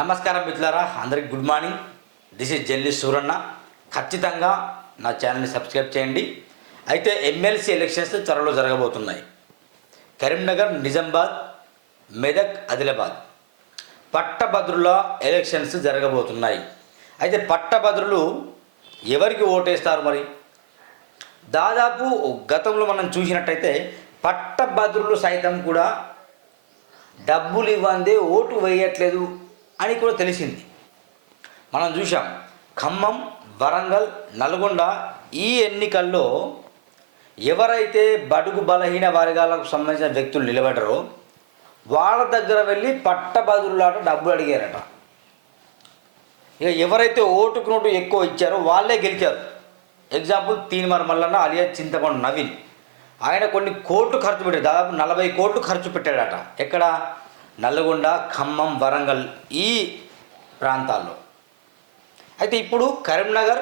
నమస్కారం మిత్రులారా, అందరికి good morning. This is journalist Suranna. ఖచ్చితంగా నా ఛానల్ని సబ్స్క్రైబ్ చేయండి. అయితే ఎమ్మెల్సీ ఎలక్షన్స్ త్వరలో జరగబోతున్నాయి. కరీంనగర్, నిజామాబాద్, మెదక్, ఆదిలాబాద్ పట్టభద్రుల ఎలక్షన్స్ జరగబోతున్నాయి. అయితే పట్టభద్రులు ఎవరికి ఓటేస్తారు? మరి దాదాపు గతంలో మనం చూసినట్టయితే పట్టభద్రులు సైతం కూడా డబ్బులు ఇవ్వందే ఓటు వేయట్లేదు అని కూడా తెలిసింది. మనం చూసాం ఖమ్మం, వరంగల్, నల్గొండ ఈ ఎన్నికల్లో ఎవరైతే బడుగు బలహీన వర్గాలకు సంబంధించిన వ్యక్తులు నిలబడ్డారో వాళ్ళ దగ్గర వెళ్ళి పట్టభద్రులాట డబ్బులు అడిగారట. ఇక ఎవరైతే ఓటుకు నోటు ఎక్కువ ఇచ్చారో వాళ్ళే గెలిచారు. ఎగ్జాంపుల్ తీన్మార్ మల్లన్న అలియా చింతపండు నవీన్, ఆయన కొన్ని కోట్లు ఖర్చు పెట్టాడు. దాదాపు 40 కోట్లు ఖర్చు పెట్టాడట. ఎక్కడ? నల్గొండ, ఖమ్మం, వరంగల్ ఈ ప్రాంతాల్లో. అయితే ఇప్పుడు కరీంనగర్,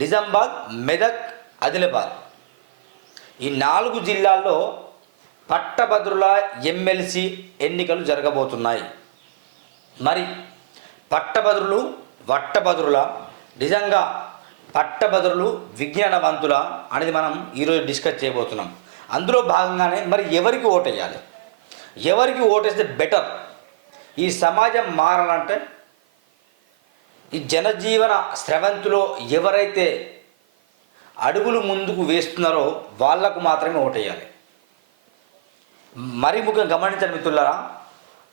నిజామాబాద్, మెదక్, ఆదిలాబాద్ ఈ 4 జిల్లాల్లో పట్టభద్రుల ఎమ్మెల్సీ ఎన్నికలు జరగబోతున్నాయి. మరి పట్టభద్రులు వట్టభద్రుల, నిజంగా పట్టభద్రులు విజ్ఞానవంతుల అనేది మనం ఈరోజు డిస్కస్ చేయబోతున్నాం. అందులో భాగంగానే మరి ఎవరికి ఓటేయాలి, ఎవరికి ఓటేస్తే బెటర్, ఈ సమాజం మారాలంటే ఈ జనజీవన స్రవంతిలో ఎవరైతే అడుగులు ముందుకు వేస్తున్నారో వాళ్లకు మాత్రమే ఓటేయాలి. మరి ముఖ్యంగా గమనించండి మిత్రులారా,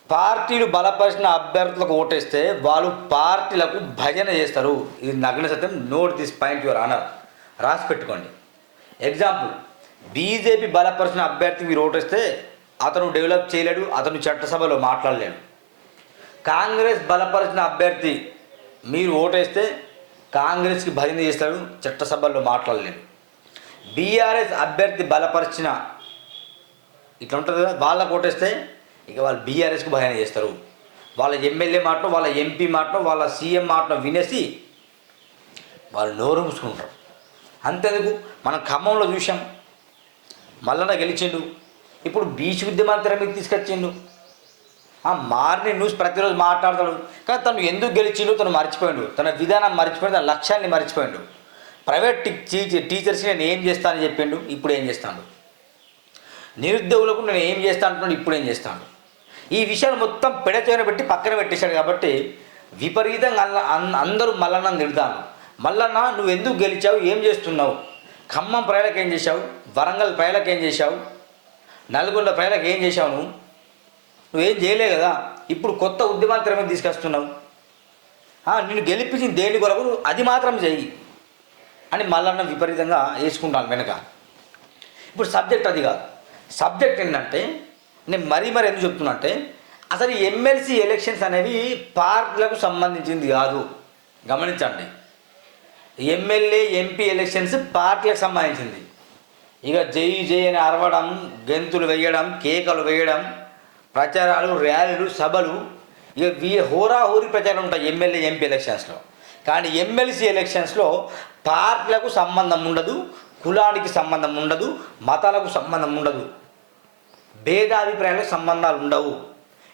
పార్టీలు బలపరిచిన అభ్యర్థులకు ఓటేస్తే వాళ్ళు పార్టీలకు భజన చేస్తారు. ఇది నగ్న సత్యం. Note this point your honour, రాసి పెట్టుకోండి. ఎగ్జాంపుల్, బీజేపీ బలపరిచిన అభ్యర్థి మీరు ఓటేస్తే అతను డెవలప్ చేయలేడు, అతను చట్టసభలో మాట్లాడలేడు. కాంగ్రెస్ బలపరిచిన అభ్యర్థి మీరు ఓటేస్తే కాంగ్రెస్కి భజన చేస్తాడు, చట్టసభల్లో మాట్లాడలేడు. బీఆర్ఎస్ అభ్యర్థి బలపరిచిన ఇట్లా ఉంటుంది కదా, వాళ్ళకు ఓటేస్తే ఇక వాళ్ళు బీఆర్ఎస్కి భజన చేస్తారు. వాళ్ళ ఎమ్మెల్యే మాటను, వాళ్ళ ఎంపీ మాటను, వాళ్ళ సీఎం మాటను వినేసి వాళ్ళు నోరు మూసుకుంటారు. అంతేందుకు మనం ఖమ్మంలో చూసాం, మల్లన్న గెలిచిండు. ఇప్పుడు బీచ్ ఉద్యమాన్ని తెర మీద తీసుకొచ్చిండు. మార్నింగ్ న్యూస్ ప్రతిరోజు మాట్లాడతాడు, కానీ తను ఎందుకు గెలిచిండు తను మర్చిపోయాడు. తన విధానం మర్చిపోయాడు, తన లక్ష్యాన్ని మర్చిపోయాడు. ప్రైవేట్ టీచర్స్కి నేను ఏం చేస్తానని చెప్పిండు, ఇప్పుడు ఏం చేస్తాడు. నిరుద్యోగులకు నేను ఏం చేస్తాను అంటున్నాడు, ఇప్పుడు ఏం చేస్తాడు. ఈ విషయాలు మొత్తం పెడచోన పెట్టి పక్కన పెట్టేశాడు. కాబట్టి విపరీతంగా అందరూ మల్లన్న తిడతాను. మల్లన్న నువ్వు ఎందుకు గెలిచావు, ఏం చేస్తున్నావు, ఖమ్మం ప్రజలకు ఏం చేశావు, వరంగల్ ప్రజలకు ఏం చేశావు, నల్గొండ ప్రజలకు ఏం చేశావు, నువ్వేం చేయలే కదా. ఇప్పుడు కొత్త ఉద్యమాన్ని తెర మీద తీసుకొస్తున్నావు. నిన్ను గెలిపించింది దేని కొరకు, అది మాత్రం చెయ్యి అని మల్లన్న విపరీతంగా వేసుకుంటాను వెనక. ఇప్పుడు సబ్జెక్ట్ అది కాదు. సబ్జెక్ట్ ఏంటంటే, నేను మరీ ఎందుకు చెప్తున్నా అంటే, అసలు ఎమ్మెల్సీ ఎలక్షన్స్ అనేవి పార్టీలకు సంబంధించింది కాదు. గమనించండి, ఎమ్మెల్యే ఎంపీ ఎలక్షన్స్ పార్టీలకు సంబంధించింది. ఇక జై జై అని అరవడం, గెంతులు వేయడం, కేకలు వేయడం, ప్రచారాలు, ర్యాలీలు, సభలు, ఇక హోరాహోరీ ప్రచారం ఉంటాయి ఎమ్మెల్యే ఎంపీ ఎలక్షన్స్లో. కానీ ఎమ్మెల్సీ ఎలక్షన్స్లో పార్టీలకు సంబంధం ఉండదు, కులానికి సంబంధం ఉండదు, మతాలకు సంబంధం ఉండదు, భేదాభిప్రాయాలకు సంబంధాలు ఉండవు.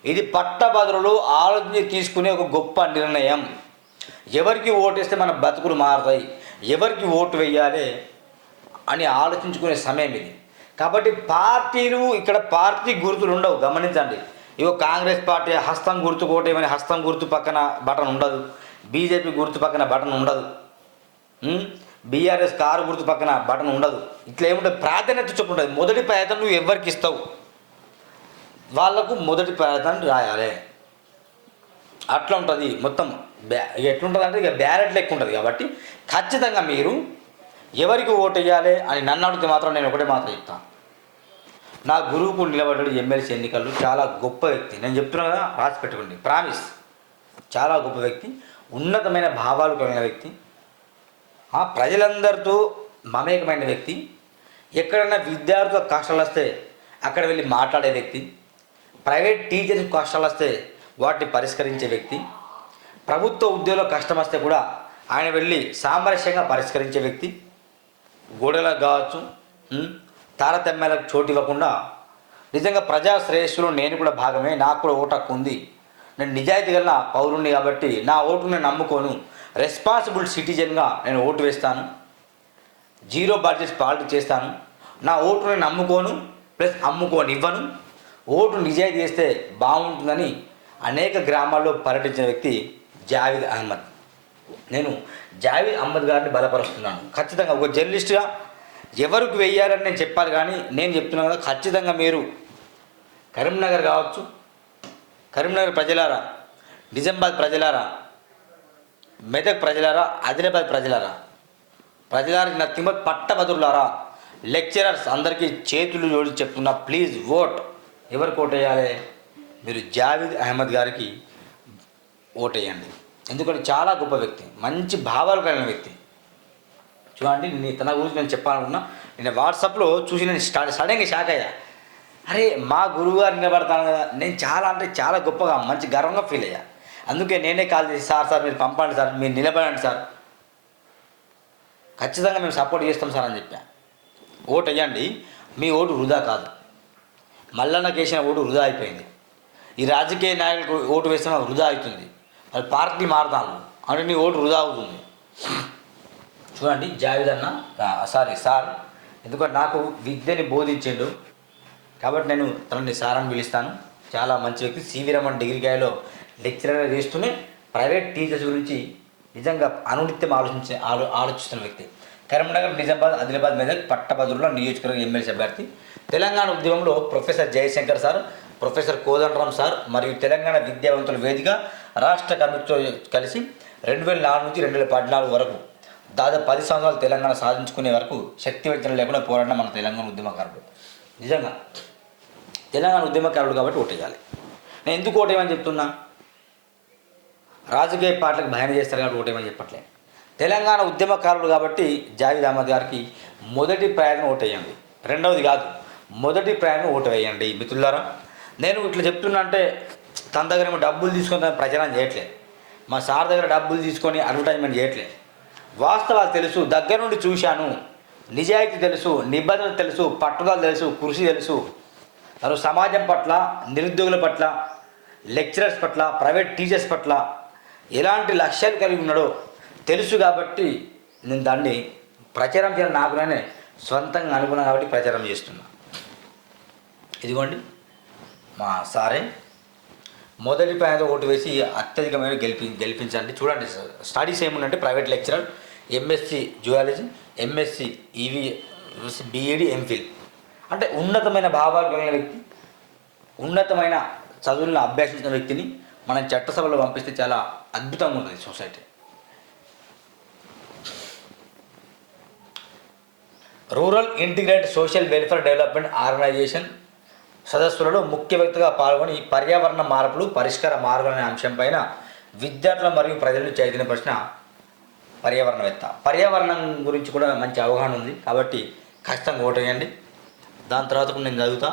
ఇది పట్టభద్రులు ఆలోచించి తీసుకునే ఒక గొప్ప నిర్ణయం. ఎవరికి ఓటేస్తే మన బతుకులు మారుతాయి, ఎవరికి ఓటు వేయాలి అని ఆలోచించుకునే సమయం ఇది. కాబట్టి పార్టీలు ఇక్కడ పార్టీ గుర్తులు ఉండవు. గమనించండి, ఇగో కాంగ్రెస్ పార్టీ హస్తం గుర్తు కోటేమని హస్తం గుర్తు పక్కన బటన్ ఉండదు, బీజేపీ గుర్తు పక్కన బటన్ ఉండదు, బీఆర్ఎస్ కారు గుర్తు పక్కన బటన్ ఉండదు. ఇట్లా ఏముంటుంది, ప్రాధాన్యత చొప్పున ఉంటుంది. మొదటి ప్రాధాన్యత నువ్వు ఎవరికి ఇస్తావు వాళ్లకు మొదటి ప్రాధాన్యత రాయాలి. అట్లా ఉంటుంది మొత్తం. ఎట్లుంటుంది అంటే ఇక బ్యాలెట్ లెక్క ఉంటుంది. కాబట్టి ఖచ్చితంగా మీరు ఎవరికి ఓటు వేయాలి అని నన్ను అడిగితే మాత్రం నేను ఒకటే మాత్రం చెప్తాను. నా గురువుకు నిలబడ్డాడు ఎమ్మెల్సీ ఎన్నికల్లో, చాలా గొప్ప వ్యక్తి. నేను చెప్తున్నా కదా, రాసి పెట్టుకోండి, ప్రామిస్. చాలా గొప్ప వ్యక్తి, ఉన్నతమైన భావాలు కలిగిన వ్యక్తి, ప్రజలందరితో మమేకమైన వ్యక్తి, ఎక్కడైనా విద్యార్థులకు కష్టాలు వస్తే అక్కడ వెళ్ళి మాట్లాడే వ్యక్తి, ప్రైవేట్ టీచర్స్ కష్టాలు వస్తే వాటిని పరిష్కరించే వ్యక్తి, ప్రభుత్వ ఉద్యోగంలో కష్టం వస్తే కూడా ఆయన వెళ్ళి సామరస్యంగా పరిష్కరించే వ్యక్తి, గోడలకు కావచ్చు తారతమ్యాలకు చోటు ఇవ్వకుండా నిజంగా ప్రజా శ్రేయస్సులో నేను కూడా భాగమే, నాకు కూడా ఓటు హక్కు ఉంది, నేను నిజాయితీ గల పౌరుణ్ణి కాబట్టి నా ఓటును నేను నమ్ముకోను. రెస్పాన్సిబుల్ సిటిజన్గా నేను ఓటు వేస్తాను. జీరో బడ్జెట్ పాలిటిక్స్ చేస్తాను. నా ఓటును నేను నమ్ముకోను, ప్లస్ అమ్ముకోని ఇవ్వను. ఓటు నిజాయితీ చేస్తే బాగుంటుందని అనేక గ్రామాల్లో పర్యటించిన వ్యక్తి జావేద్ అహ్మద్. నేను జావేద్ అహ్మద్ గారిని బలపరుస్తున్నాను. ఖచ్చితంగా ఒక జర్నలిస్ట్గా ఎవరికి వెయ్యాలని నేను చెప్పాలి, కానీ నేను చెప్తున్నాను కదా, ఖచ్చితంగా మీరు కరీంనగర్ కావచ్చు, కరీంనగర్ ప్రజలారా, నిజామాబాద్ ప్రజలారా, మెదక్ ప్రజలారా, ఆదిలాబాద్ ప్రజలారా, నథింగ్ బట్ పట్టభద్రులారా, లెక్చరర్స్ అందరికీ చేతులు జోడించి చెప్తున్నా, ప్లీజ్ ఓట్. ఎవరికి ఓట్ వేయాలి? మీరు జావేద్ అహ్మద్ గారికి ఓట్ వేయండి. ఎందుకంటే చాలా గొప్ప వ్యక్తి, మంచి భావాలు కలిగిన వ్యక్తి. చూడండి, తన గురించి నేను చెప్పాలనుకున్నా. నేను వాట్సాప్లో చూసి నేను సడన్గా షాక్ అయ్యా. అరే, మా గురువు గారు నిలబడతాను కదా, నేను చాలా అంటే చాలా గొప్పగా మంచి గర్వంగా ఫీల్ అయ్యా. అందుకే నేనే కాల్ చేసి, సార్ మీరు పంపండి సార్, మీరు నిలబడండి సార్, ఖచ్చితంగా మేము సపోర్ట్ చేస్తాం సార్ అని చెప్పా. ఓటు వేయండి, మీ ఓటు వృధా కాదు. మల్లన్నకి వేసిన ఓటు వృధా అయిపోయింది. ఈ రాజకీయ నాయకులకు ఓటు వేసిన వృధా అవుతుంది. వాళ్ళు పార్టీ మారుతాను అంటే నీ ఓటు వృధా అవుతుంది. చూడండి, జావేద్ అన్న సార్, ఎందుకంటే నాకు విద్యని బోధించిండు కాబట్టి నేను తనని సార్ అని పిలుస్తాను. చాలా మంచి వ్యక్తి. సివి రమణ్ డిగ్రీకాయలో లెక్చరర్గా చేస్తూనే ప్రైవేట్ టీచర్స్ గురించి నిజంగా అనునిత్యం ఆలోచిస్తున్న వ్యక్తి. కరీంనగర్, నిజామాబాద్, ఆదిలాబాద్, మెదక్ పట్టభద్రుల నియోజకవర్గ ఎమ్మెల్సీ అభ్యర్థి. తెలంగాణ ఉద్యమంలో professor Jayashankar sir, professor Kodandaram sir మరియు తెలంగాణ విద్యావంతుల వేదిక రాష్ట్ర కమిటీతో కలిసి 2004 నుంచి 2014 వరకు దాదాపు 10 సంవత్సరాలు తెలంగాణ సాధించుకునే వరకు శక్తి వంచన లేకుండా పోరాడిన మన తెలంగాణ ఉద్యమకారుడు. నిజంగా తెలంగాణ ఉద్యమకారుడు కాబట్టి ఓటేయాలి. నేను ఎందుకు ఓటేయమని చెప్తున్నా? రాజకీయ పార్టీలకు భయం చేస్తారు కాబట్టి ఓటేయమని చెప్పట్లే. తెలంగాణ ఉద్యమకారుడు కాబట్టి జావేద్ అహ్మద్ గారికి మొదటి ప్రయాణం ఓటేయండి. రెండవది కాదు, మొదటి ప్రయాణం ఓటు వేయండి. మిత్రులారా, నేను ఇట్లా చెప్తున్నా అంటే తన దగ్గర ఏమో డబ్బులు తీసుకొని ప్రచారం చేయట్లేదు. మా సార్ దగ్గర డబ్బులు తీసుకొని అడ్వర్టైజ్మెంట్ చేయట్లేదు. వాస్తవాలు తెలుసు, దగ్గర నుండి చూశాను, నిజాయితీ తెలుసు, నిబంధన తెలుసు, పట్టుదల తెలుసు, కృషి తెలుసు. తను సమాజం పట్ల, నిరుద్యోగుల పట్ల, లెక్చరర్స్ పట్ల, ప్రైవేట్ టీచర్స్ పట్ల ఎలాంటి లక్ష్యాలు కలిగి ఉన్నాడో తెలుసు కాబట్టి నేను దాన్ని ప్రచారం చేయాలి. నాకు నేనే సొంతంగా అనుకున్నాను కాబట్టి ప్రచారం చేస్తున్నా. ఇదిగోండి మా సారే. మొదటి ప్రయాణంతో ఓటు వేసి అత్యధికమైన గెలిపించండి. చూడండి, స్టడీస్ ఏముందంటే private lecturer, MSc zoology, MSc EV, BEd, MPhil. అంటే ఉన్నతమైన భావాలు కలిగిన వ్యక్తి, ఉన్నతమైన చదువులను అభ్యసించిన వ్యక్తిని మనం చట్టసభలో పంపిస్తే చాలా అద్భుతంగా ఉంటుంది society. Rural integrated social welfare development organisation సదస్సులలో ముఖ్య వ్యక్తిగా పాల్గొని పర్యావరణ మార్పులు, పరిష్కార మార్గాలు అనే అంశంపైన విద్యార్థులు మరియు ప్రజలను చైతన్యపరిచిన పర్యావరణవేత్త. పర్యావరణం గురించి కూడా మంచి అవగాహన ఉంది కాబట్టి ఖచ్చితంగా ఓటు వేయండి. దాని తర్వాత నేను చదువుతా.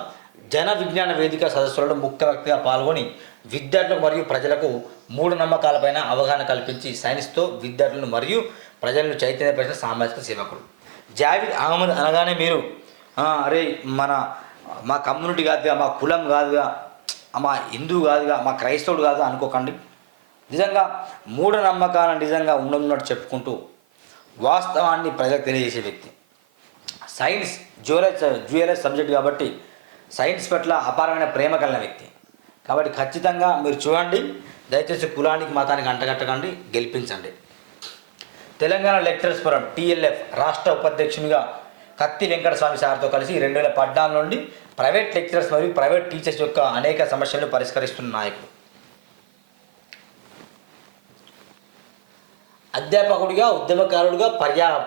జన విజ్ఞాన వేదిక సదస్సులలో ముఖ్య వ్యక్తిగా పాల్గొని విద్యార్థులకు మరియు ప్రజలకు మూఢనమ్మకాలపైన అవగాహన కల్పించి సైన్స్తో విద్యార్థులను మరియు ప్రజలను చైతన్యపరిచిన సామాజిక సేవకుడు. జావేద్ అహ్మద్ అనగానే మీరు అరే మా కమ్యూనిటీ కాదుగా, మా కులం కాదుగా, మా హిందూ కాదుగా, మా క్రైస్తవుడు కాదుగా అనుకోకండి. నిజంగా మూఢనమ్మకాలను నిజంగా ఉన్నట్టు చెప్పుకుంటూ వాస్తవాన్ని ప్రజలకు తెలియజేసే వ్యక్తి. సైన్స్ జ్యువెలరీ సబ్జెక్ట్ కాబట్టి సైన్స్ పట్ల అపారమైన ప్రేమ కలిగిన వ్యక్తి కాబట్టి ఖచ్చితంగా మీరు చూడండి. దయచేసి కులానికి మతానికి అంటగట్టకండి, గెలిపించండి. తెలంగాణ లెక్చరర్స్ ఫోరం TLF రాష్ట్ర ఉపాధ్యక్షునిగా కత్తి వెంకటస్వామి సార్తో కలిసి 2014 నుండి ప్రైవేట్ లెక్చరర్స్ మరియు ప్రైవేట్ టీచర్స్ యొక్క అనేక సమస్యలను పరిష్కరిస్తున్న నాయకుడు. అధ్యాపకుడిగా, ఉద్యమకారుడిగా,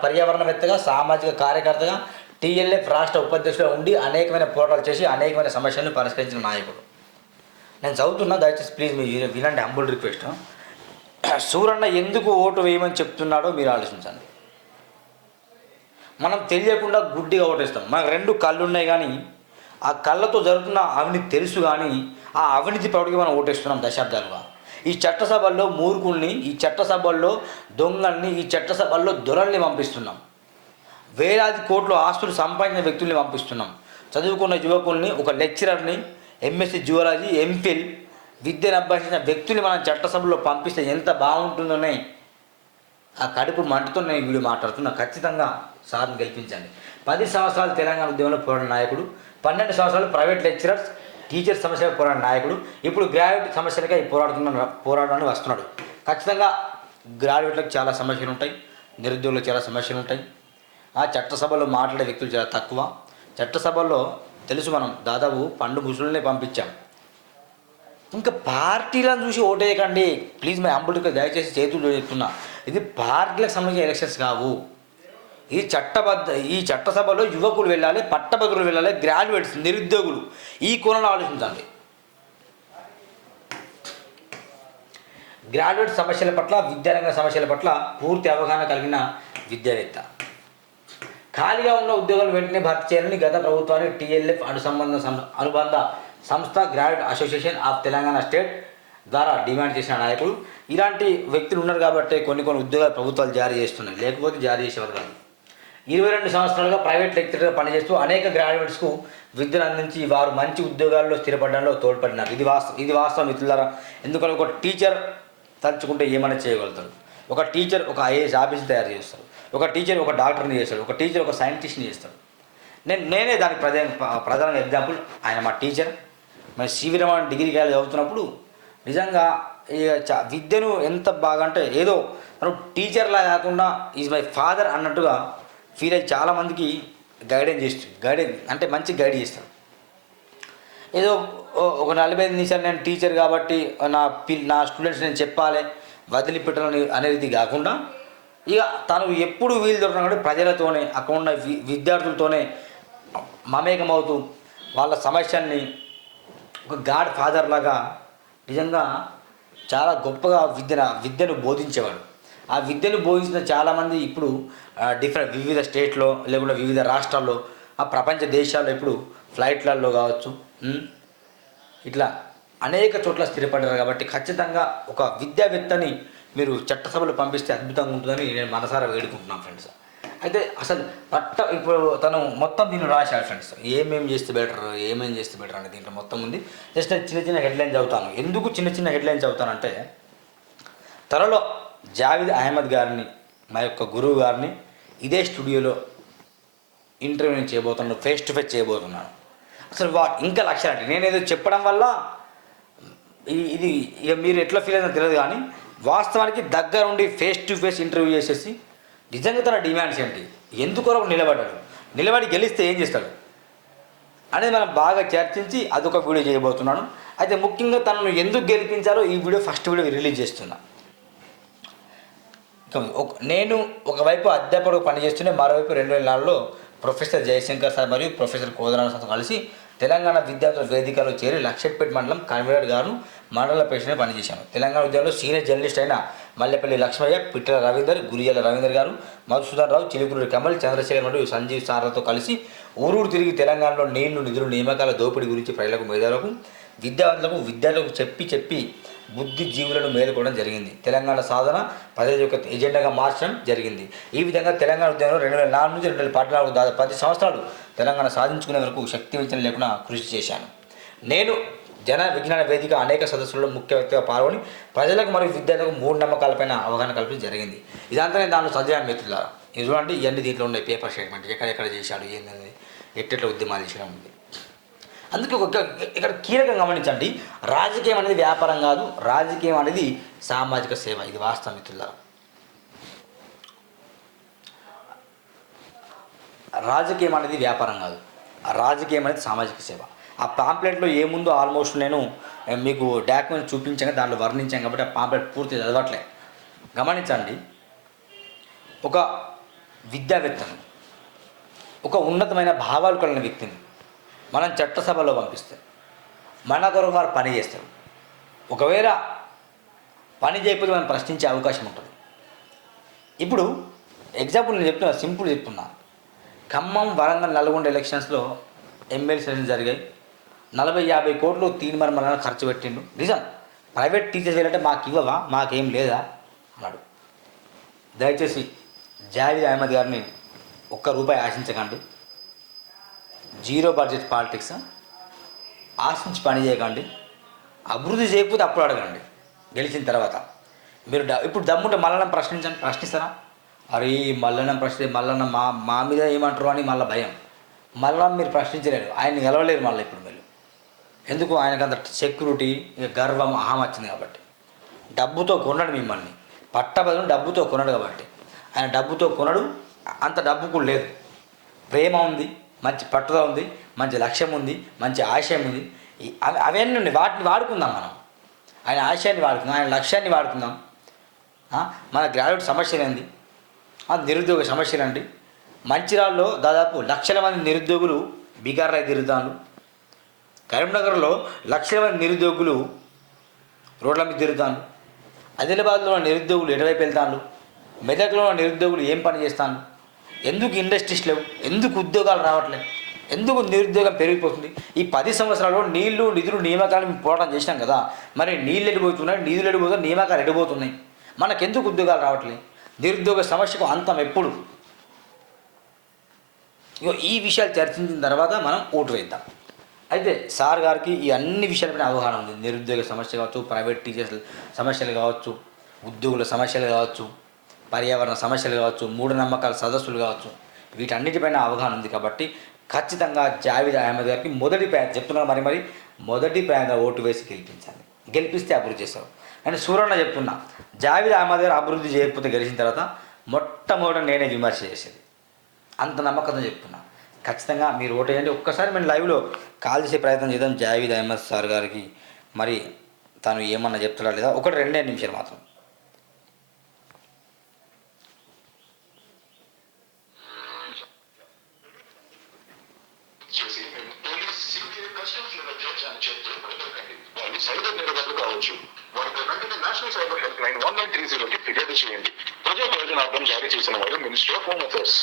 పర్యావరణవేత్తగా, సామాజిక కార్యకర్తగా TLF రాష్ట్ర ఉపాధ్యక్షుడిగా ఉండి అనేకమైన పోరాటాలు చేసి అనేకమైన సమస్యలను పరిష్కరించిన నాయకుడు. నేను చదువుతున్నా, దయచేసి ప్లీజ్ మీరు వినండి, హంబుల్ రిక్వెస్ట్. సూరన్న ఎందుకు ఓటు వేయమని చెప్తున్నాడో మీరు ఆలోచించండి. మనం తెలియకుండా గుడ్డిగా ఓటేస్తాం. మనకు 2 కళ్ళు ఉన్నాయి కానీ ఆ కళ్ళతో జరుగుతున్న అవినీతి తెలుసు కానీ ఆ అవినీతి పౌడికి మనం ఓటేస్తున్నాం దశాబ్దాలుగా. ఈ చట్టసభల్లో మూర్ఖుల్ని, ఈ చట్టసభల్లో దొంగల్ని, ఈ చట్టసభల్లో దొరల్ని పంపిస్తున్నాం. వేలాది కోట్ల ఆస్తులు సంపాదించిన వ్యక్తుల్ని పంపిస్తున్నాం. చదువుకున్న యువకుల్ని, ఒక లెక్చరర్ని, MSc జువాలజీ, ఎంఫిల్ విద్యను అభ్యసించిన వ్యక్తులు మనం చట్టసభలో పంపిస్తే ఎంత బాగుంటుందోనే ఆ కడుపు మంటతో నేను వీడియో మాట్లాడుతున్నా. ఖచ్చితంగా సార్ని గెలిపించండి. 10 సంవత్సరాలు తెలంగాణ ఉద్యమంలో పోరాడిన నాయకుడు, 12 సంవత్సరాలు ప్రైవేట్ లెక్చరర్స్ టీచర్ సమస్యగా పోరాడిన నాయకుడు, ఇప్పుడు గ్రాడ్యుయేట్ సమస్యలకై పోరాడడానికి వస్తున్నాడు. ఖచ్చితంగా గ్రాడ్యుయేట్లకు చాలా సమస్యలు ఉంటాయి, నిరుద్యోగులకు చాలా సమస్యలు ఉంటాయి. ఆ చట్టసభలో మాట్లాడే వ్యక్తులు చాలా తక్కువ. చట్టసభల్లో తెలుసు మనం దాదాపు పండు ముసులునే పంపించాం. ఇంకా పార్టీలను చూసి ఓటేయకండి ప్లీజ్. మై అంబుడికి దయచేసి చేతులు చెప్తున్నా, ఇది పార్టీలకు సంబంధించిన ఎలక్షన్స్ కావు. ఈ చట్టసభలో యువకులు వెళ్ళాలి, పట్టభద్రులు వెళ్ళాలి, గ్రాడ్యుయేట్స్ నిరుద్యోగులు ఈ కోణంలో ఆలోచించండి. గ్రాడ్యుయేట్ సమస్యల పట్ల, విద్యారంగ సమస్యల పట్ల పూర్తి అవగాహన కలిగిన విద్యావేత్త. ఖాళీగా ఉన్న ఉద్యోగాలు వెంటనే భర్తీ చేయాలని గత ప్రభుత్వానికి టీఎల్ఎఫ్ అనుబంధ సంస్థ graduate association of Telangana state ద్వారా డిమాండ్ చేసిన నాయకుడు. ఇలాంటి వ్యక్తులు ఉన్నారు కాబట్టి కొన్ని ఉద్యోగాలు ప్రభుత్వాలు జారీ చేస్తున్నాయి, లేకపోతే జారీ చేసేవారు కాదు. 22 సంవత్సరాలుగా ప్రైవేట్ లెక్చరర్గా పనిచేస్తూ అనేక గ్రాడ్యుయేట్స్కు విద్యను అందించి వారు మంచి ఉద్యోగాల్లో స్థిరపడడంలో తోడ్పడినారు. ఇది వాస్తవం మిత్రులారా. ఎందుకంటే ఒక టీచర్ తలుచుకుంటే ఏమైనా చేయగలుగుతారు. ఒక టీచర్ ఒక ఐఏఎస్ ఆఫీస్ని తయారు చేస్తారు, ఒక టీచర్ ఒక డాక్టర్ని చేస్తాడు, ఒక టీచర్ ఒక సైంటిస్ట్ని చేస్తాడు. నేనే దానికి ప్రధాన ఎగ్జాంపుల్. ఆయన మా టీచర్. మేము సివి రమణ డిగ్రీ కాలేజ్ చదువుతున్నప్పుడు నిజంగా విద్యను ఎంత బాగా అంటే ఏదో తను టీచర్లా కాకుండా ఈజ్ మై ఫాదర్ అన్నట్టుగా ఫీల్ అయ్యి చాలామందికి గైడెన్స్ అంటే మంచి గైడ్ చేస్తాడు. ఏదో ఒక 45 నిమిషాలు నేను టీచర్ కాబట్టి నా స్టూడెంట్స్ నేను చెప్పాలి వదిలిపెట్టాలని అనేది కాకుండా ఇక తను ఎప్పుడు వీలు దొరికినా ప్రజలతోనే అక్కడ ఉన్న విద్యార్థులతోనే మమేకమవుతూ వాళ్ళ సమస్యల్ని ఒక గాడ్ ఫాదర్ లాగా నిజంగా చాలా గొప్పగా విద్యను బోధించేవాడు. ఆ విద్యను బోధించిన చాలామంది ఇప్పుడు వివిధ స్టేట్లో లేకుండా వివిధ రాష్ట్రాల్లో ఆ ప్రపంచ దేశాల్లో ఇప్పుడు ఫ్లైట్లలో కావచ్చు ఇట్లా అనేక చోట్ల స్థిరపడ్డారు. కాబట్టి ఖచ్చితంగా ఒక విద్యావేత్తని మీరు చట్టసభలు పంపిస్తే అద్భుతంగా ఉంటుందని నేను మనసారా వేడుకుంటున్నాను ఫ్రెండ్స్. అయితే అసలు ఇప్పుడు తను మొత్తం దీన్ని రాశాడు ఫ్రెండ్స్. ఏమేమి చేస్తే బెటర్ అని దీంట్లో మొత్తం ఉంది. జస్ట్ నేను చిన్న హెడ్లైన్ చదువుతాను. ఎందుకు చిన్న హెడ్లైన్ చదువుతానంటే త్వరలో జావేద్ అహ్మద్ గారిని, మా యొక్క గురువు గారిని ఇదే స్టూడియోలో ఇంటర్వ్యూ చేయబోతున్నాను, ఫేస్ టు ఫేస్ చేయబోతున్నాను. అసలు ఇంకా లక్ష్యం అంటే నేనేదో చెప్పడం వల్ల ఇది ఇక మీరు ఎట్లా ఫీల్ అయిందో తెలియదు, కానీ వాస్తవానికి దగ్గరుండి ఫేస్ టు ఫేస్ ఇంటర్వ్యూ చేసేసి నిజంగా తన డిమాండ్స్ ఏంటి, ఎందుకొరకు నిలబడి గెలిస్తే ఏం చేస్తాడు అనేది మనం బాగా చర్చించి అదొక వీడియో చేయబోతున్నాను. అయితే ముఖ్యంగా తనను ఎందుకు గెలిపించాలో ఈ ఫస్ట్ వీడియో రిలీజ్ చేస్తున్నా. నేను ఒకవైపు అధ్యాపకుడు పనిచేస్తూనే మరోవైపు 2004లో ప్రొఫెసర్ జయశంకర్ సార్ మరియు ప్రొఫెసర్ కోదరాజు సార్తో కలిసి తెలంగాణ విద్యార్థుల వేదికలో చేరి లక్షట్పేట మండలం కన్వీనర్ గాను మండల ప్రెసిడెంట్ పనిచేశాను. తెలంగాణ ఉద్యమంలో సీనియర్ జర్నలిస్ట్ అయిన మల్లెపల్లి లక్ష్మయ్య, పిట్టల రవీందర్, గురిజాల రవీందర్ గారు, మధుసూదన్ రావు, చిలుకూరి కమల్, చంద్రశేఖర్ మరియు సంజీవ్ సార్లతో కలిసి ఊరూరు తిరిగి తెలంగాణలో నీళ్లు, నిధులు, నియామకాల దోపిడీ గురించి ప్రజలకు, మేధావులకు, విద్యార్థులకు చెప్పి బుద్ధిజీవులను మేలుకోవడం జరిగింది. తెలంగాణ సాధన ప్రజల యొక్క ఎజెండాగా మార్చడం జరిగింది. ఈ విధంగా తెలంగాణ ఉద్యమంలో 2004 నుంచి 2014 దాదాపు 10 సంవత్సరాలు తెలంగాణ సాధించుకునే వరకు శక్తి వంచన లేకుండా కృషి చేశాను. నేను జన విజ్ఞాన వేదిక అనేక సదస్సుల్లో ముఖ్య వ్యక్తిగా పాల్గొని ప్రజలకు మరియు విద్యార్థులకు మూఢనమ్మకాలపైన అవగాహన కల్పించడం జరిగింది. ఇదంతా నేను దాంట్లో చదివాను మిత్రులారా. ఇది చూడండి, ఇవన్నీ దీంట్లో ఉండే పేపర్ స్టేట్మెంట్, ఎక్కడెక్కడ చేశాడు, ఏంటనేది, ఎట్టెట్లా ఉద్యమాలు చేయడం ఉంది. అందుకే ఇక్కడ కీలకంగా గమనించండి, రాజకీయం అనేది వ్యాపారం కాదు, రాజకీయం అనేది సామాజిక సేవ. ఇది వాస్తవం మిత్రులారా. రాజకీయం అనేది వ్యాపారం కాదు, రాజకీయం అనేది సామాజిక సేవ. ఆ పాంప్లెట్లో ఏముందో ఆల్మోస్ట్ నేను మీకు డాక్యుమెంట్ చూపించాను, దాంట్లో వర్ణించాను కాబట్టి ఆ పాంప్లెట్ పూర్తి చదవట్లే. గమనించండి, ఒక విద్యావేత్తను, ఒక ఉన్నతమైన భావాలు కలిగిన వ్యక్తిని మనం చట్టసభలో పంపిస్తే మన కొరకు వారు పని చేస్తారు. ఒకవేళ పని చేయకపోతే మనం ప్రశ్నించే అవకాశం ఉంటుంది. ఇప్పుడు ఎగ్జాంపుల్ నేను చెప్తున్నా, సింపుల్ చెప్తున్నా. ఖమ్మం, వరంగల్, నల్గొండ ఎలక్షన్స్లో ఎమ్మెల్సీ ఎలక్షన్స్ జరిగాయి. 40-50 కోట్లు తీర్మానం ఖర్చు పెట్టిండు. నిజం, ప్రైవేట్ టీచర్స్ వెళ్ళంటే మాకు ఇవ్వవా, మాకేం లేదా అన్నాడు. దయచేసి జావేద్ అహ్మద్ గారిని ₹1 ఆశించకండి. జీరో బడ్జెట్ పాలిటిక్స్ ఆశించి పని చేయకండి. అభివృద్ధి చేయకపోతే అప్పుడు అడగండి గెలిచిన తర్వాత. మీరు ఇప్పుడు దమ్ముంటే మల్లన్న ప్రశ్నించండి, ప్రశ్నిస్తారా? అరే మల్లన్న ప్రశ్న మల్లన్న మా మా మీద ఏమంటారు అని మళ్ళీ భయం. మళ్ళా మీరు ప్రశ్నించలేరు, ఆయన గెలవలేరు మళ్ళీ ఇప్పుడు మీరు. ఎందుకు? ఆయనకు అంత సెక్యూరిటీ, ఇక గర్వం, అహం వచ్చింది కాబట్టి. డబ్బుతో కొనడు మిమ్మల్ని, పట్టబదులు డబ్బుతో కొనడు కాబట్టి. ఆయన డబ్బుతో కొనడు, అంత డబ్బు కూడా లేదు. ప్రేమ ఉంది, మంచి పట్టుదల ఉంది, మంచి లక్ష్యం ఉంది, మంచి ఆశయం ఉంది. అవన్నీ ఉన్నాయి, వాటిని వాడుకుందాం మనం. ఆయన ఆశయాన్ని వాడుకుందాం, ఆయన లక్ష్యాన్ని వాడుకుందాం. మన గ్రాడ్యుయేట్ సమస్యలు ఏంది? నిరుద్యోగ సమస్యలు అండి. మంచిర్యాలలో దాదాపు లక్షల మంది నిరుద్యోగులు బీగార్రై తిరుగుతాను. కరీంనగర్లో లక్షల మంది నిరుద్యోగులు రోడ్ల మీద తిరుగుతాను. ఆదిలాబాద్లో ఉన్న నిరుద్యోగులు ఎటువైపు వెళ్తాను? మెదక్లో ఉన్న నిరుద్యోగులు ఏం పని చేస్తాను? ఎందుకు ఇండస్ట్రీస్ లేవు? ఎందుకు ఉద్యోగాలు రావట్లేదు? ఎందుకు నిరుద్యోగం పెరిగిపోతుంది? ఈ 10 సంవత్సరాల్లో నీళ్లు నిధులు నియామకాలు మేము పోరాటం చేసినాం కదా, మరి నీళ్ళు ఎడిపోతున్నాయి, నిధులు ఎడిపోతున్నాయి, నియామకాలు ఎడిపోతున్నాయి. మనకెందుకు ఉద్యోగాలు రావట్లేదు? నిరుద్యోగ సమస్యకు అంతం ఎప్పుడు? ఇగో ఈ విషయాలు చర్చించిన తర్వాత మనం ఓటు వేద్దాం. అయితే సార్ గారికి ఈ అన్ని విషయాలపైన అవగాహన ఉంది. నిరుద్యోగ సమస్య కావచ్చు, ప్రైవేట్ టీచర్స్ సమస్యలు కావచ్చు, ఉద్యోగుల సమస్యలు కావచ్చు, పర్యావరణ సమస్యలు కావచ్చు, మూఢనమ్మకాల సదస్సులు కావచ్చు, వీటన్నిటిపైన అవగాహన ఉంది. కాబట్టి ఖచ్చితంగా జావేద్ అహ్మద్ గారికి మొదటి ప్రయాణం చెప్తున్నా, మరి మొదటి ప్రయాణంగా ఓటు వేసి గెలిపించాలి. గెలిపిస్తే అభివృద్ధి చేస్తారు. నేను సూరన్న చెప్తున్నా, జావేద్ అహ్మద్ గారు అభివృద్ధి చేయకపోతే గెలిచిన తర్వాత మొట్టమొదట నేనే విమర్శ చేసేది. అంత నమ్మకంతో చెప్తున్నా. ఖచ్చితంగా మీరు ఓటు వేయండి. ఒక్కసారి మేము లైవ్లో కాల్ చేసే ప్రయత్నం చేద్దాం జావేద్ అహ్మద్ సార్ గారికి. మరి తను ఏమన్నా చెప్తాడా లేదా? 1-2 నిమిషాలు మాత్రం. సైబర్ నేరగాళ్లు కావచ్చు, వారికి వెంటనే నేషనల్ సైబర్ హెల్ప్ లైన్ 1930కి ఫిర్యాదు చేయండి. ప్రజా ప్రయోజనార్థం జారీ చేసిన వారు ministry of home affairs.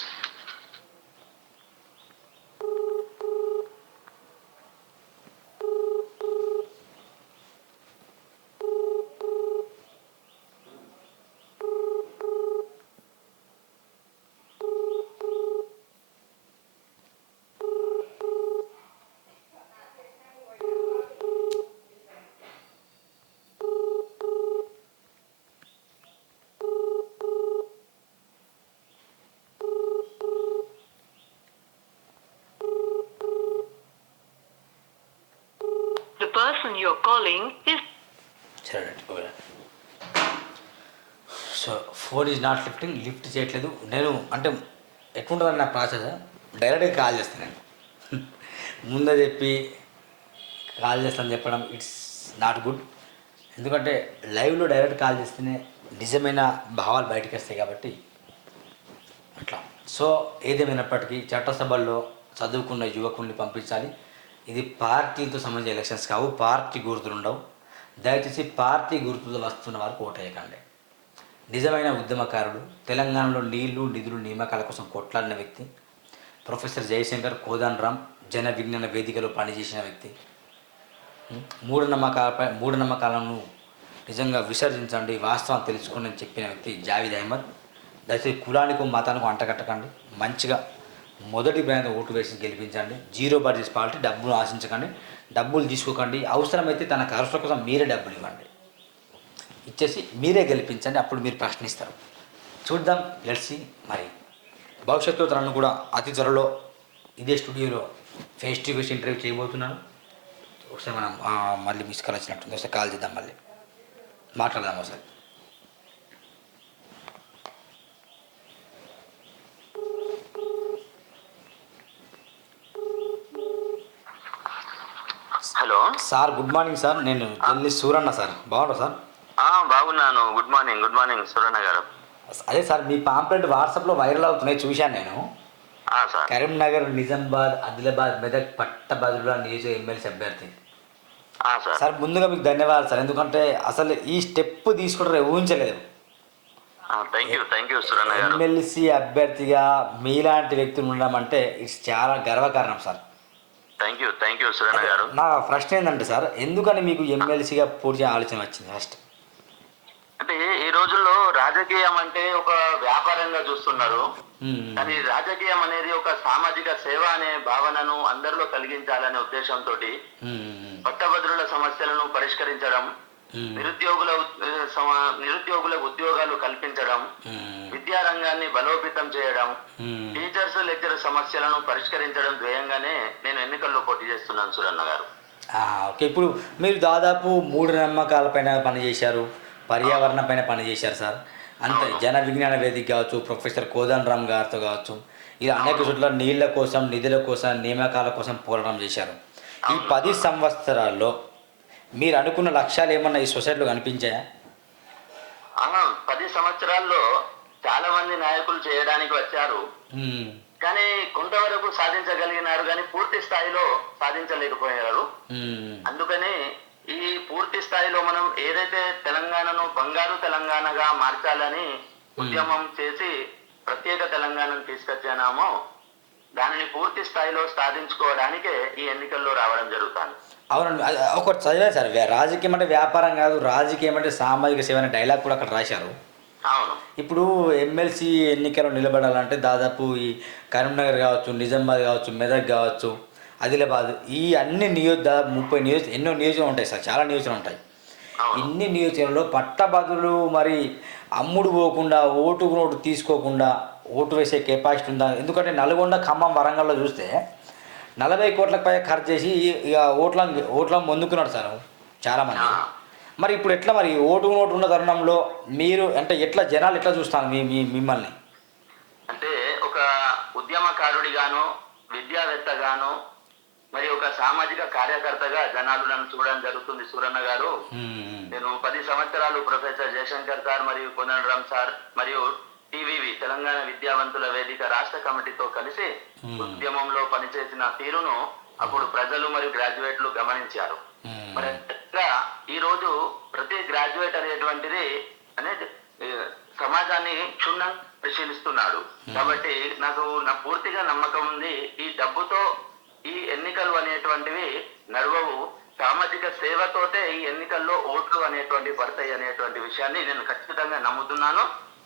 The person you're calling is... so phone is not lifting, lift చేయట్లేదు. నేను అంటే ఎట్లుంటుందని నా ప్రాసెస్, డైరెక్ట్గా కాల్ చేస్తాను. నేను ముందే చెప్పి కాల్ చేస్తాను చెప్పడం ఇట్స్ నాట్ గుడ్. ఎందుకంటే లైవ్లో డైరెక్ట్ కాల్ చేస్తేనే నిజమైన భావాలు బయటకు వస్తాయి కాబట్టి అట్లా. సో ఏదేమైనప్పటికీ చట్టసభల్లో చదువుకున్న యువకుల్ని పంపించాలి. ఇది పార్టీతో సంబంధించిన ఎలక్షన్స్ కావు, పార్టీ గుర్తులు ఉండవు. దయచేసి పార్టీ గుర్తులు వస్తున్న వారికి ఓటేయకండి. నిజమైన ఉద్యమకారుడు, తెలంగాణలో నీళ్లు నిధులు నియామకాల కోసం కొట్లాడిన వ్యక్తి ప్రొఫెసర్ జయశంకర్ కోదండరాం జన విజ్ఞాన వేదికలో పనిచేసిన వ్యక్తి. మూఢనమ్మకాలను నిజంగా విసర్జించండి, వాస్తవం తెలుసుకోండి అని చెప్పిన వ్యక్తి జావేద్ అహ్మద్. దయచేసి కులానికో మతానికో అంటగట్టకండి. మంచిగా మొదటి బ్రాండ్ ఓటు వేసి గెలిపించండి. జీరో బడ్జెట్ పార్టీ, డబ్బులు ఆశించకండి, డబ్బులు తీసుకోకండి. అవసరమైతే తన ఖర్చుల కోసం మీరే డబ్బులు ఇవ్వండి, ఇచ్చేసి మీరే గెలిపించండి. అప్పుడు మీరు ప్రశ్నిస్తారు. చూద్దాం, లెట్స్. మరి భవిష్యత్తులో తనను కూడా అతి త్వరలో ఇదే స్టూడియోలో ఫేస్ టు ఫేస్ ఇంటర్వ్యూ చేయబోతున్నాను. ఒకసారి మనం మళ్ళీ మిస్ కాల్ వచ్చినట్టుంది, ఒకసారి కాల్ చేద్దాం, మళ్ళీ మాట్లాడదాం ఒకసారి. Hello sir, good morning sir. నేను ఢిల్లీ సూరన్న సార్. బాగుంటా సార్? బాగున్నాను. గుడ్ మార్నింగ్ సూరన్న గారు. అదే సార్, మీ పాంప్లెట్ వాట్సాప్లో వైరల్ అవుతున్నాయి, చూశాను నేను. సార్, కరీంనగర్, నిజామాబాద్, ఆదిలాబాద్, మెదక్ పట్టభద్రుల నియోజక ఎమ్మెల్సీ అభ్యర్థి. సార్ ముందుగా మీకు ధన్యవాదాలు సార్. ఎందుకంటే అసలు ఈ స్టెప్ తీసుకుంటారు ఊహించలేదు. థ్యాంక్ యూ సూరన్న గారు. ఎమ్మెల్సీ అభ్యర్థిగా మీలాంటి వ్యక్తులు ఉండడం అంటే ఇట్స్ చాలా గర్వకారణం సార్. థ్యాంక్ యూ సూరన్న గారు. నా ప్రశ్న ఏంటంటే సార్, ఎందుకని మీకు ఎమ్మెల్సీగా పూర్తి ఆలోచన వచ్చింది ఫస్ట్? అంటే ఈ రోజుల్లో రాజకీయం అంటే ఒక వ్యాపారంగా చూస్తున్నారు. మ్మ్. కానీ రాజకీయం అనేది ఒక సామాజిక సేవ అనే భావనను అందరిలో కలిగించాలనే ఉద్దేశంతో మ్మ్. పట్టభద్రుల సమస్యలను పరిష్కరించడం, మ్మ్. నిరుద్యోగులకు ఉద్యోగాలు కల్పించడం, మ్మ్. విద్యా రంగాన్ని బలోపేతం చేయడం, మ్మ్. టీచర్స్ లెక్చరర్ సమస్యలను పరిష్కరించడం ధ్యేయంగానే నేను ఎన్నికల్లో పోటీ చేస్తున్నాను సురన్న గారు. ఓకే, ఇప్పుడు మీరు దాదాపు మూఢనమ్మకాలపైన పనిచేశారు, పర్యావరణం పైన పనిచేశారు సార్. అంతే, జన విజ్ఞాన వేదిక కావచ్చు, ప్రొఫెసర్ కోదండరామ్ గారితో కావచ్చు, ఇలా అనేక చోట్ల నీళ్ళ కోసం, నిధుల కోసం, నియామకాల కోసం పోరాటం చేశారు. ఈ 10 సంవత్సరాల్లో మీరు అనుకున్న లక్ష్యాలు ఏమన్నా ఈ సొసైటీలో కనిపించాయా? 10 సంవత్సరాల్లో చాలా మంది నాయకులు చేయడానికి వచ్చారు, మ్మ్. కానీ కొంతవరకు సాధించగలిగినారు, కానీ పూర్తి స్థాయిలో సాధించలేకపోయారు. మ్మ్. అందుకని ఈ పూర్తి స్థాయిలో మనం ఏదైతే తెలంగాణను బంగారు తెలంగాణగా మార్చాలని ఉద్యమం చేసి ప్రత్యేక తెలంగాణను తీసుకొచ్చానామో దానిని పూర్తి స్థాయిలో సాధించుకోవడానికే ఈ ఎన్నికల్లో రావడం జరుగుతుంది. అవునండి, ఒకటి చదివాను సార్, రాజకీయం అంటే వ్యాపారం కాదు, రాజకీయం అంటే సామాజిక సేవ అనే డైలాగ్ కూడా అక్కడ రాశారు. అవును. ఇప్పుడు ఎమ్మెల్సీ ఎన్నికల్లో నిలబడాలంటే దాదాపు ఈ కరీంనగర్ కావచ్చు, నిజామాబాద్ కావచ్చు, మెదక్ కావచ్చు, ఆదిలాబాద్, ఈ అన్ని దాదాపు 30 ఎన్నో నియోజకవర్గాలు ఉంటాయి సార్, చాలా నియోజకవర్గాలు ఉంటాయి. ఇన్ని నియోజకవర్గాల్లో పట్టభద్రులు మరి అమ్ముడు పోకుండా, ఓటుకు నోటు తీసుకోకుండా ఓటు వేసే కెపాసిటీ ఉందా? ఎందుకంటే నల్గొండ, ఖమ్మం, వరంగల్లో చూస్తే 40 కోట్లకు పైగా ఖర్చు చేసి ఇక ఓట్లను పొందుకున్నాడు సార్ చాలామంది. మరి ఇప్పుడు ఎట్లా, మరి ఓటుకు నోటు ఉన్న తరుణంలో మీరు అంటే ఎట్లా జనాలు ఎట్లా చూస్తాను మిమ్మల్ని? అంటే ఒక ఉద్యమకారుడిగాను, విద్యావేత్తగాను, మరి ఒక సామాజిక కార్యకర్తగా జనాలు నన్ను చూడడం జరుగుతుంది సూరన్న గారు. నేను 10 సంవత్సరాలు ప్రొఫెసర్ జయశంకర్ సార్ మరియు కోదండరామ్ సార్ మరియు టీవీవి తెలంగాణ విద్యావంతుల వేదిక రాష్ట్ర కమిటీతో కలిసి ఉద్యమంలో పనిచేసిన తీరును అప్పుడు ప్రజలు మరియు గ్రాడ్యుయేట్లు గమనించారు. మరి ఈ రోజు ప్రతి గ్రాడ్యుయేట్ అనేటువంటిది అనేది సమాజాన్ని క్షుణ్ణంగా పరిశీలిస్తున్నాడు. కాబట్టి నాకు పూర్తిగా నమ్మకం ఉంది, ఈ డబ్బుతో ఈ ఎన్నికలు అనేటువంటివి నడవవు, సామాజిక సేవతోటే ఈ ఎన్నికల్లో ఓట్లు అనేటువంటి పడతాయి అనేటువంటి విషయాన్ని నేను ఖచ్చితంగా నమ్ముతున్నాను.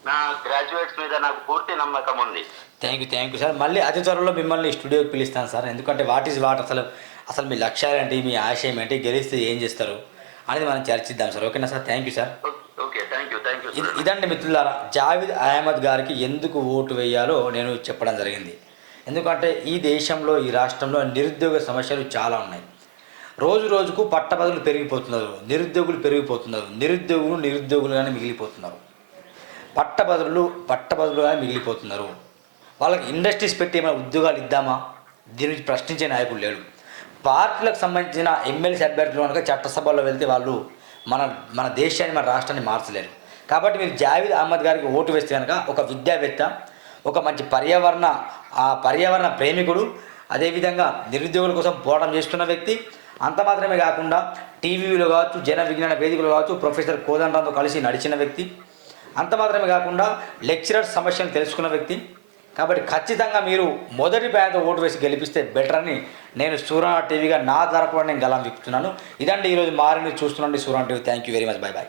నా గ్రాడ్యుయేట్స్ మీద నాకు పూర్తి నమ్మకం ఉంది. Thank you sir. మళ్ళీ అతి త్వరలో మిమ్మల్ని స్టూడియోకి పిలుస్తాను సార్, ఎందుకంటే వాట్ అసలు మీ లక్ష్యాలు ఏంటి, మీ ఆశయం ఏంటి, గెలిస్తే ఏం చేస్తారు అనేది మనం చర్చిద్దాం సార్. ఓకేనా sir? Thank you sir. Okay, thank you. ఇదండి మిత్రులారా, జావేద్ అహ్మద్ గారికి ఎందుకు ఓటు వేయాలో నేను చెప్పడం జరిగింది. ఎందుకంటే ఈ దేశంలో, ఈ రాష్ట్రంలో నిరుద్యోగ సమస్యలు చాలా ఉన్నాయి. రోజుకు పట్టభద్రులు పెరిగిపోతున్నారు, నిరుద్యోగులు పెరిగిపోతున్నారు, నిరుద్యోగులుగానే మిగిలిపోతున్నారు, పట్టభద్రులుగానే మిగిలిపోతున్నారు. వాళ్ళకి ఇండస్ట్రీస్ పెట్టి ఏమైనా ఉద్యోగాలు ఇద్దామా, దీని నుంచి ప్రశ్నించే నాయకుడు లేడు. పార్టీలకు సంబంధించిన ఎమ్మెల్సీ అభ్యర్థులు కనుక చట్టసభలో వెళ్తే వాళ్ళు మన దేశాన్ని, మన రాష్ట్రాన్ని మార్చలేరు. కాబట్టి మీరు జావేద్ అహ్మద్ గారికి ఓటు వేస్తే కనుక ఒక విద్యావేత్త, ఒక మంచి పర్యావరణ ప్రేమికుడు, అదేవిధంగా నిరుద్యోగుల కోసం పోరాటం చేస్తున్న వ్యక్తి, అంత మాత్రమే కాకుండా టీవీలో కావచ్చు, జన విజ్ఞాన వేదికలు కావచ్చు, ప్రొఫెసర్ కోదండరామ్తో కలిసి నడిచిన వ్యక్తి, అంత మాత్రమే కాకుండా లెక్చరర్స్ సమస్యలను తెలుసుకున్న వ్యక్తి. కాబట్టి ఖచ్చితంగా మీరు మొదటి ప్యాన్తో ఓటు వేసి గెలిపిస్తే బెటర్ అని నేను సూరణ టీవీగా నా ద్వారా కూడా నేను గలం విప్పుతున్నాను. ఇదండి ఈరోజు మారిని చూస్తున్నాండి సూరణ TV. Thank you very much. By.